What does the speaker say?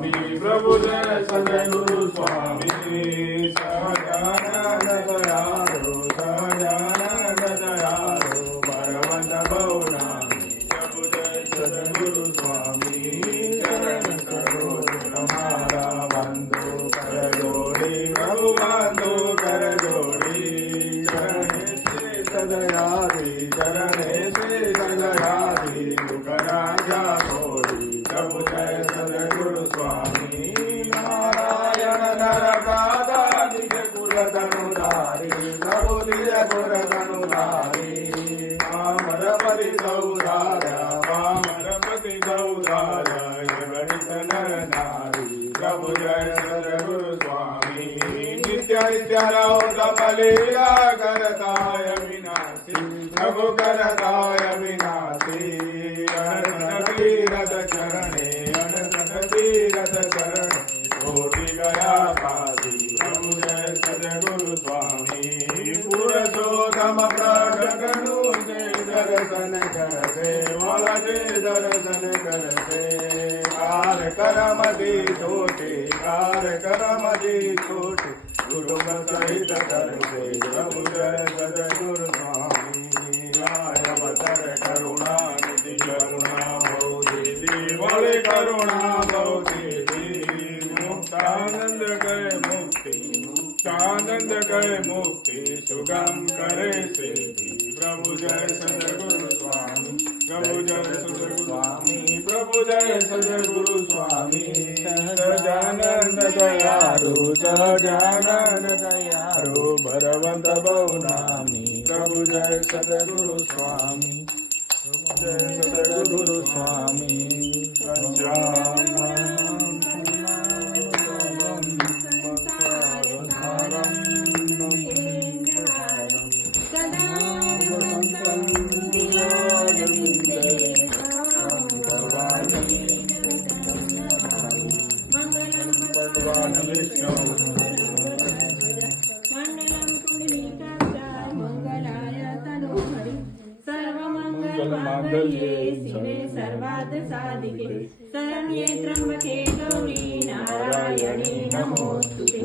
स्वामी प्रभु जय सद्गुरु स्वामी सजानन दयाळु सजानन दयाळु भगवंत भवनामी प्रभु जय सद्गुरु स्वामी चरण सरोज हमारा बंधु कर जोड़ी प्रभु बंधु कर जोड़ी चरण से सदयारी चरण से सदयारी दुख राजा थोड़ी प्रभु जय सद्गुरु स्वामी नारायण नर दादा निज कुल धनुधारी प्रभु निज कुल धनुधारी वामरपति सौधारा वामरपति सौधारा गणित नर नारी प्रभु जय सद्गुरु स्वामी नित्य नित्य कपलीला करताय विनाशी प्रभु करताय विनाशी अनंत तीरथ चरणे अनंत तीरथ चरणे कोटि गया पासी प्रभु जय सद्गुरु स्वामी पुरुषोत्तम प्रगटनु से दर्शन करते वाला जे दर्शन करते कार करमति छोटे कार करमति छोटे गुरु सहित करते प्रभु जय सद्गुरु स्वामी अवतर करुणा निधि करुणा बहुदीदी बोले करुणा बहुदीदी मुक्तानंद करे मुक्ति मुक्तानंद करे मुक्ति सुगम करे सिद्धि प्रभु जय सद्गुरु स्वामी प्रभु जय सद्गुरु स्वामी प्रभु जय सद्गुरु स्वामी सजानंद दयाळु सजानंद दयाळु भगवंत भवनामी प्रभु जय सद्गुरु स्वामी जय सद्गुरु स्वामी शिवे सर्वार्थ साधिके शरण्ये त्र्यंबके गौरी नारायणी नमोस्तुते।